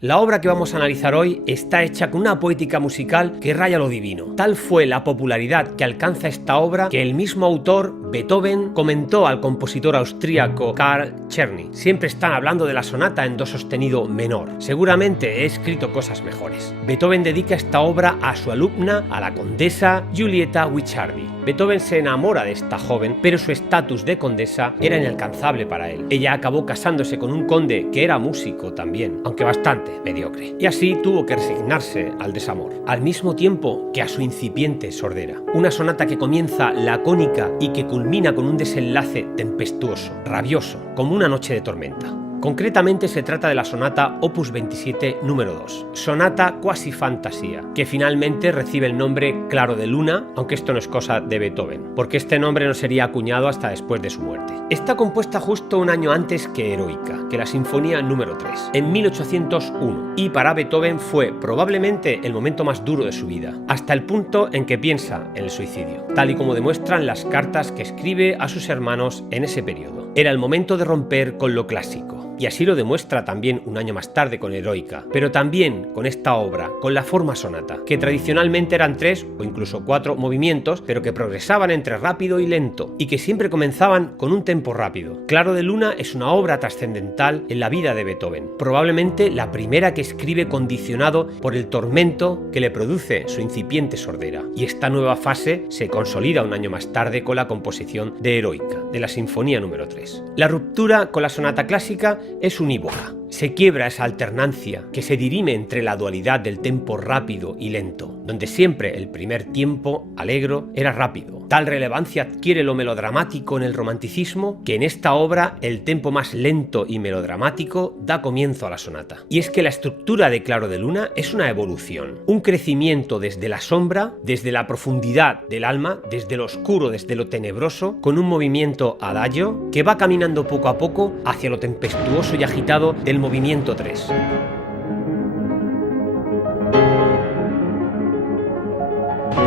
La obra que vamos a analizar hoy está hecha con una poética musical que raya lo divino. Tal fue la popularidad que alcanza esta obra que el mismo autor, Beethoven, comentó al compositor austríaco Karl Czerny: siempre están hablando de la sonata en do sostenido menor. Seguramente he escrito cosas mejores. Beethoven dedica esta obra a su alumna, a la condesa Giulietta Guicciardi. Beethoven se enamora de esta joven, pero su estatus de condesa era inalcanzable para él. Ella acabó casándose con un conde que era músico también, aunque bastante mediocre, y así tuvo que resignarse al desamor, al mismo tiempo que a su incipiente sordera. Una sonata que comienza lacónica y que culmina con un desenlace tempestuoso, rabioso, como una noche de tormenta. Concretamente se trata de la sonata Opus 27 número 2, sonata quasi fantasía, que finalmente recibe el nombre Claro de Luna, aunque esto no es cosa de Beethoven, porque este nombre no sería acuñado hasta después de su muerte. Está compuesta justo un año antes que Heroica, que la Sinfonía número 3, en 1801, y para Beethoven fue probablemente el momento más duro de su vida, hasta el punto en que piensa en el suicidio, tal y como demuestran las cartas que escribe a sus hermanos en ese periodo. Era el momento de romper con lo clásico. Y así lo demuestra también un año más tarde con Heroica, pero también con esta obra, con la forma sonata, que tradicionalmente eran 3 o incluso 4 movimientos, pero que progresaban entre rápido y lento, y que siempre comenzaban con un tempo rápido. Claro de Luna es una obra trascendental en la vida de Beethoven, probablemente la primera que escribe condicionado por el tormento que le produce su incipiente sordera, y esta nueva fase se consolida un año más tarde con la composición de Heroica, de la Sinfonía número 3. La ruptura con la sonata clásica es unívoca. Se quiebra esa alternancia que se dirime entre la dualidad del tempo rápido y lento, donde siempre el primer tiempo, alegro, era rápido. Tal relevancia adquiere lo melodramático en el romanticismo que en esta obra el tempo más lento y melodramático da comienzo a la sonata. Y es que la estructura de Claro de Luna es una evolución, un crecimiento desde la sombra, desde la profundidad del alma, desde lo oscuro, desde lo tenebroso, con un movimiento adagio que va caminando poco a poco hacia lo tempestuoso y agitado del movimiento 3.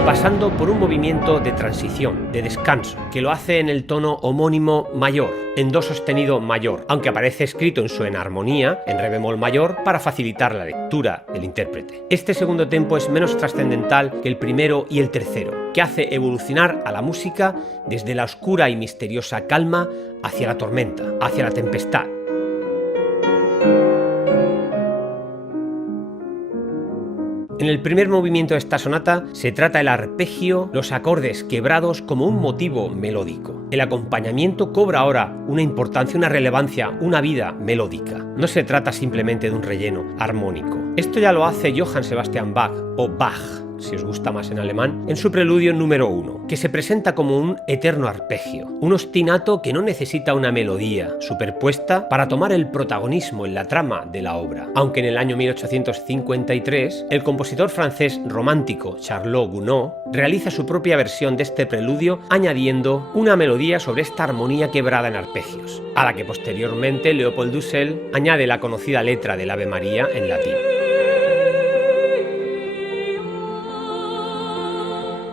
Pasando por un movimiento de transición, de descanso, que lo hace en el tono homónimo mayor, en do sostenido mayor, aunque aparece escrito en su enarmonía, en re bemol mayor, para facilitar la lectura del intérprete. Este segundo tempo es menos trascendental que el primero y el tercero, que hace evolucionar a la música desde la oscura y misteriosa calma hacia la tormenta, hacia la tempestad. En el primer movimiento de esta sonata se trata el arpegio, los acordes quebrados como un motivo melódico. El acompañamiento cobra ahora una importancia, una relevancia, una vida melódica. No se trata simplemente de un relleno armónico. Esto ya lo hace Johann Sebastian Bach, o Bach, si os gusta más en alemán, en su preludio número 1, que se presenta como un eterno arpegio, un ostinato que no necesita una melodía superpuesta para tomar el protagonismo en la trama de la obra, aunque en el año 1853 el compositor francés romántico Charles Gounod realiza su propia versión de este preludio añadiendo una melodía sobre esta armonía quebrada en arpegios, a la que posteriormente Leopold Dussel añade la conocida letra del Ave María en latín.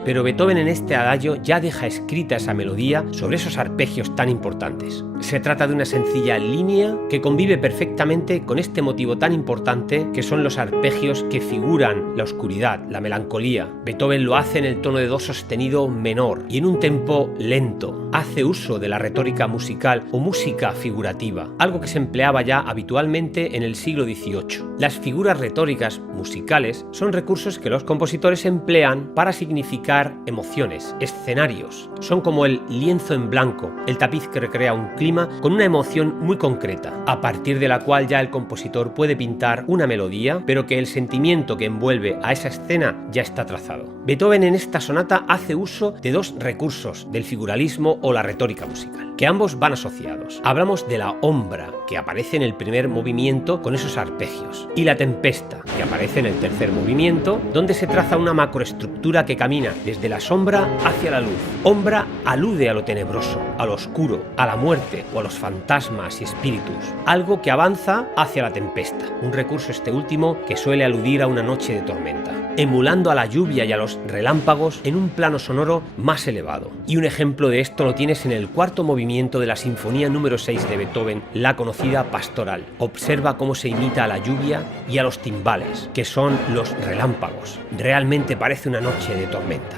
Pero Beethoven en este adagio ya deja escrita esa melodía sobre esos arpegios tan importantes. Se trata de una sencilla línea que convive perfectamente con este motivo tan importante que son los arpegios que figuran la oscuridad, la melancolía. Beethoven lo hace en el tono de do sostenido menor y en un tempo lento. Hace uso de la retórica musical o música figurativa, algo que se empleaba ya habitualmente en el siglo XVIII. Las figuras retóricas musicales son recursos que los compositores emplean para significar emociones, escenarios. Son como el lienzo en blanco, el tapiz que recrea un clima con una emoción muy concreta, a partir de la cual ya el compositor puede pintar una melodía, pero que el sentimiento que envuelve a esa escena ya está trazado. Beethoven en esta sonata hace uso de dos recursos del figuralismo o la retórica musical, que ambos van asociados. Hablamos de la ombra, que aparece en el primer movimiento con esos arpegios, y la tempesta, que aparece en el tercer movimiento, donde se traza una macroestructura que camina desde la sombra hacia la luz. Ombra alude a lo tenebroso, a lo oscuro, a la muerte o a los fantasmas y espíritus, algo que avanza hacia la tempesta, un recurso este último que suele aludir a una noche de tormenta. emulando a la lluvia y a los relámpagos en un plano sonoro más elevado. Y un ejemplo de esto lo tienes en el cuarto movimiento de la Sinfonía número 6 de Beethoven, la conocida Pastoral. Observa cómo se imita a la lluvia y a los timbales, que son los relámpagos. Realmente parece una noche de tormenta.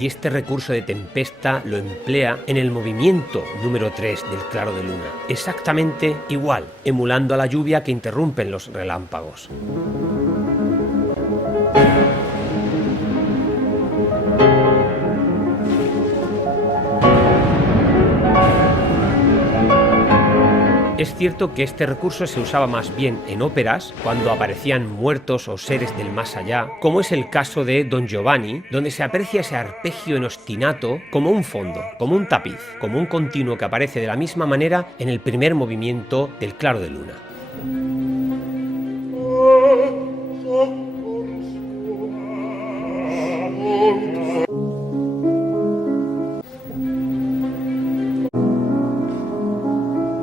Y este recurso de tempesta lo emplea en el movimiento número 3 del Claro de Luna, exactamente igual, emulando a la lluvia que interrumpen los relámpagos. Es cierto que este recurso se usaba más bien en óperas, cuando aparecían muertos o seres del más allá, como es el caso de Don Giovanni, donde se aprecia ese arpegio en ostinato como un fondo, como un tapiz, como un continuo que aparece de la misma manera en el primer movimiento del Claro de Luna.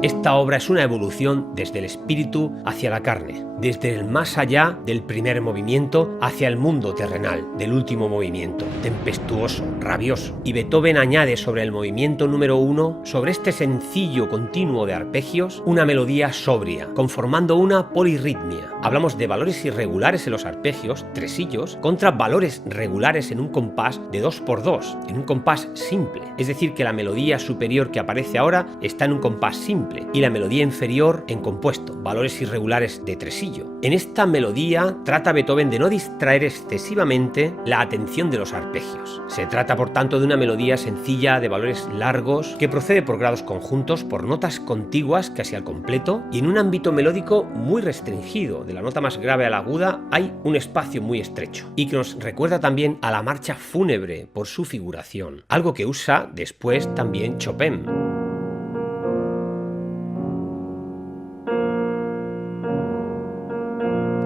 Esta obra es una evolución desde el espíritu hacia la carne, desde el más allá del primer movimiento hacia el mundo terrenal del último movimiento, tempestuoso, rabioso. Y Beethoven añade sobre el movimiento número 1, sobre este sencillo continuo de arpegios, una melodía sobria, conformando una polirritmia. Hablamos de valores irregulares en los arpegios, tresillos, contra valores regulares en un compás de 2x2, en un compás simple. Es decir, que la melodía superior que aparece ahora está en un compás simple y la melodía inferior en compuesto, valores irregulares de tresillo. En esta melodía trata Beethoven de no distraer excesivamente la atención de los arpegios. Se trata, por tanto, de una melodía sencilla de valores largos que procede por grados conjuntos, por notas contiguas casi al completo y en un ámbito melódico muy restringido. De la nota más grave a la aguda hay un espacio muy estrecho y que nos recuerda también a la marcha fúnebre por su figuración, algo que usa después también Chopin.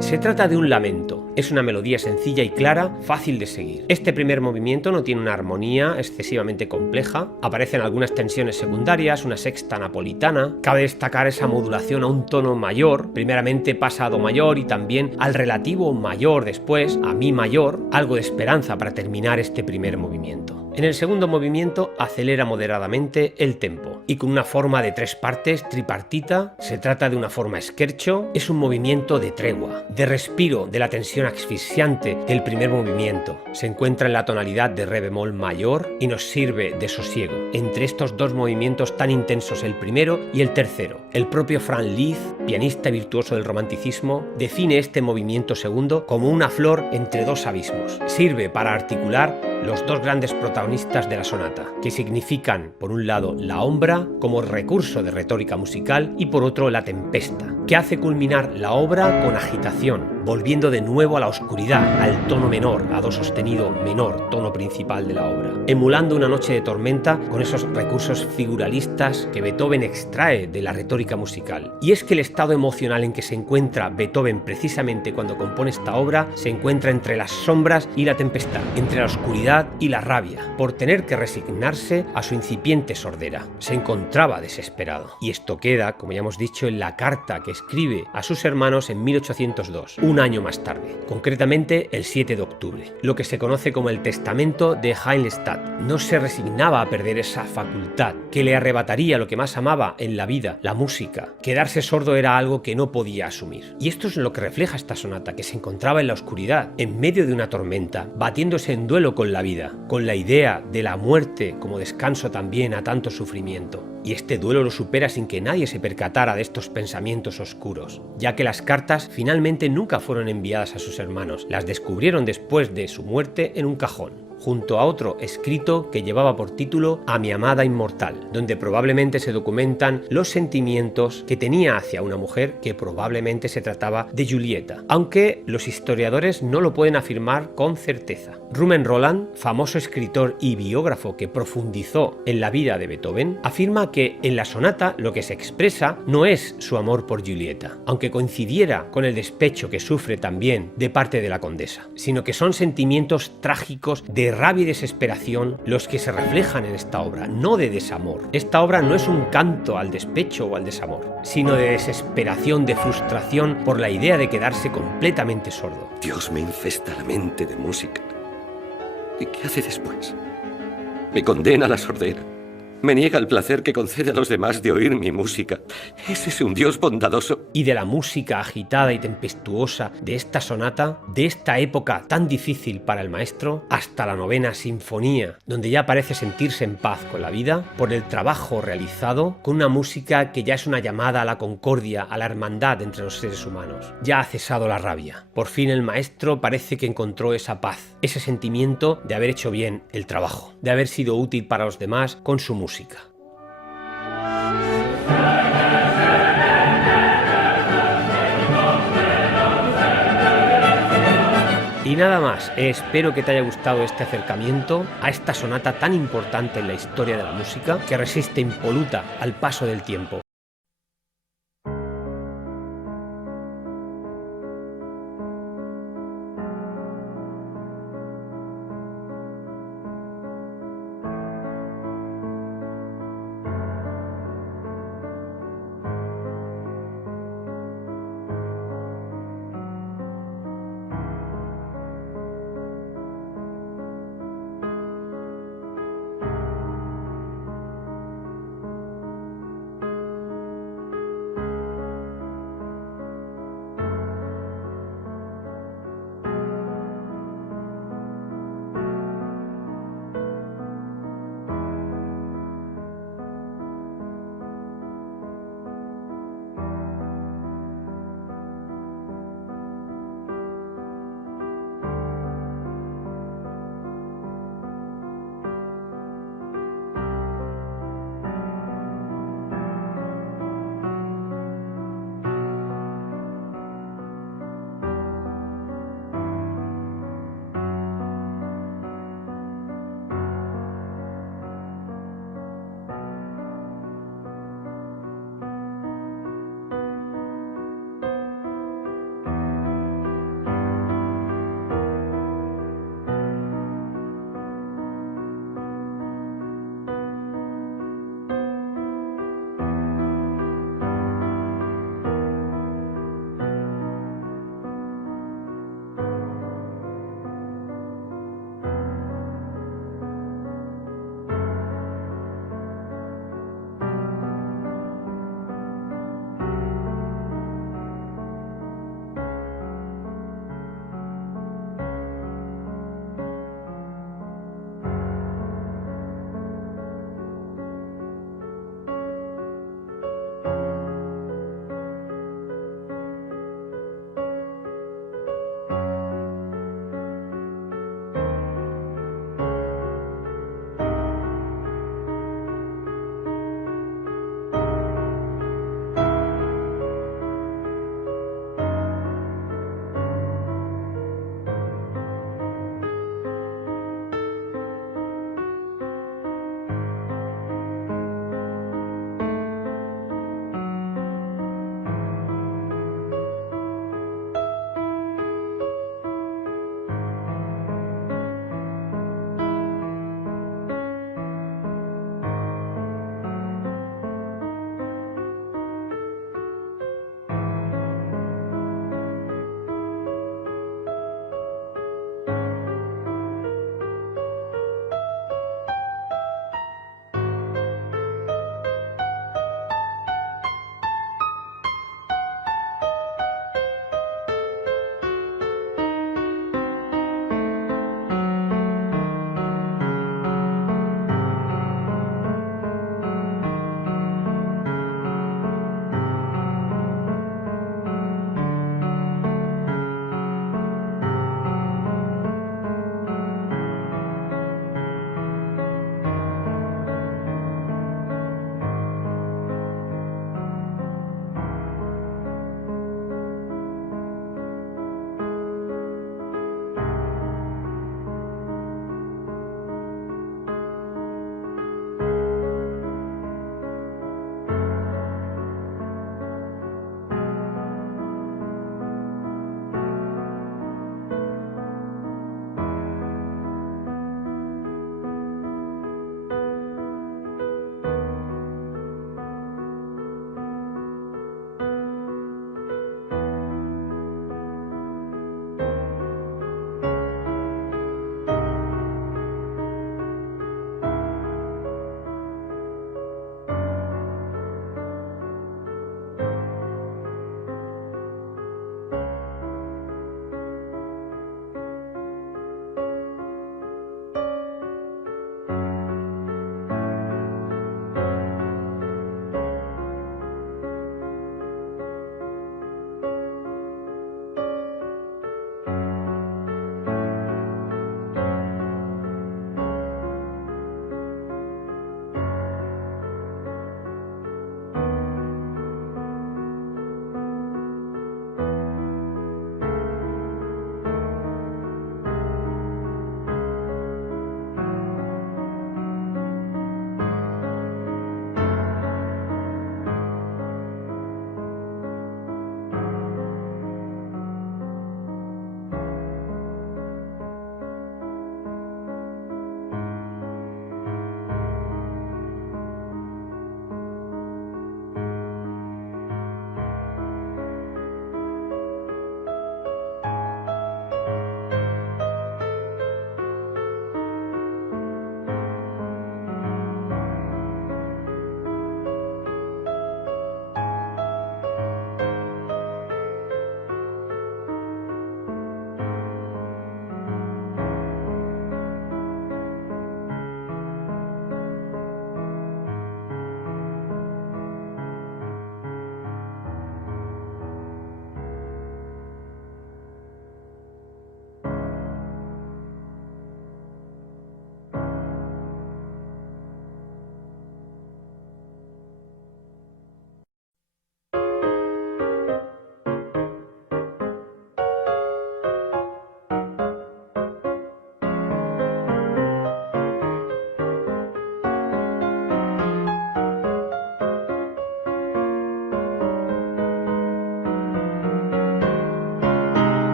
Se trata de un lamento. Es una melodía sencilla y clara, fácil de seguir. Este primer movimiento no tiene una armonía excesivamente compleja. Aparecen algunas tensiones secundarias, una sexta napolitana. Cabe destacar esa modulación a un tono mayor. Primeramente pasa a do mayor y también al relativo mayor después, a mi mayor. Algo de esperanza para terminar este primer movimiento. En el segundo movimiento acelera moderadamente el tempo y con una forma de 3 partes tripartita. Se trata de una forma scherzo. Es un movimiento de tregua, de respiro de la tensión asfixiante del primer movimiento. Se encuentra en la tonalidad de re bemol mayor y nos sirve de sosiego entre estos dos movimientos tan intensos, el primero y el tercero. El propio Franz Liszt, pianista virtuoso del romanticismo, define este movimiento segundo como una flor entre dos abismos. Sirve para articular los dos grandes protagonistas de la sonata, que significan, por un lado, la ombra como recurso de retórica musical y por otro, la tempesta, que hace culminar la obra con agitación, volviendo de nuevo a la oscuridad, al tono menor, a do sostenido menor, tono principal de la obra, emulando una noche de tormenta con esos recursos figuralistas que Beethoven extrae de la retórica musical. Y es que el estado emocional en que se encuentra Beethoven precisamente cuando compone esta obra se encuentra entre las sombras y la tempestad, entre la oscuridad y la rabia, por tener que resignarse a su incipiente sordera. Se encontraba desesperado. Y esto queda, como ya hemos dicho, en la carta que escribe a sus hermanos en 1802, un año más tarde, concretamente el 7 de octubre, lo que se conoce como el testamento de Heilstatt. No se resignaba a perder esa facultad que le arrebataría lo que más amaba en la vida, la música. Quedarse sordo era algo que no podía asumir. Y esto es lo que refleja esta sonata, que se encontraba en la oscuridad, en medio de una tormenta, batiéndose en duelo con la vida, con la idea de la muerte como descanso también a tanto sufrimiento. Y este duelo lo supera sin que nadie se percatara de estos pensamientos oscuros, ya que las cartas finalmente nunca fueron enviadas a sus hermanos, las descubrieron después de su muerte en un cajón. junto a otro escrito que llevaba por título A mi amada inmortal, donde probablemente se documentan los sentimientos que tenía hacia una mujer que probablemente se trataba de Giulietta, aunque los historiadores no lo pueden afirmar con certeza. Rumen Roland, famoso escritor y biógrafo que profundizó en la vida de Beethoven, afirma que en la sonata lo que se expresa no es su amor por Giulietta, aunque coincidiera con el despecho que sufre también de parte de la condesa, sino que son sentimientos trágicos de rabia y desesperación los que se reflejan en esta obra, no de desamor. Esta obra no es un canto al despecho o al desamor, sino de desesperación, de frustración por la idea de quedarse completamente sordo. Dios me infesta la mente de música. ¿Y qué hace después? Me condena a la sordera. Me niega el placer que concede a los demás de oír mi música. ¿Es ese un Dios bondadoso? Y de la música agitada y tempestuosa de esta sonata, de esta época tan difícil para el maestro, hasta la novena sinfonía, donde ya parece sentirse en paz con la vida, por el trabajo realizado, con una música que ya es una llamada a la concordia, a la hermandad entre los seres humanos. Ya ha cesado la rabia. Por fin el maestro parece que encontró esa paz, ese sentimiento de haber hecho bien el trabajo, de haber sido útil para los demás con su música. Y nada más, espero que te haya gustado este acercamiento a esta sonata tan importante en la historia de la música, que resiste impoluta al paso del tiempo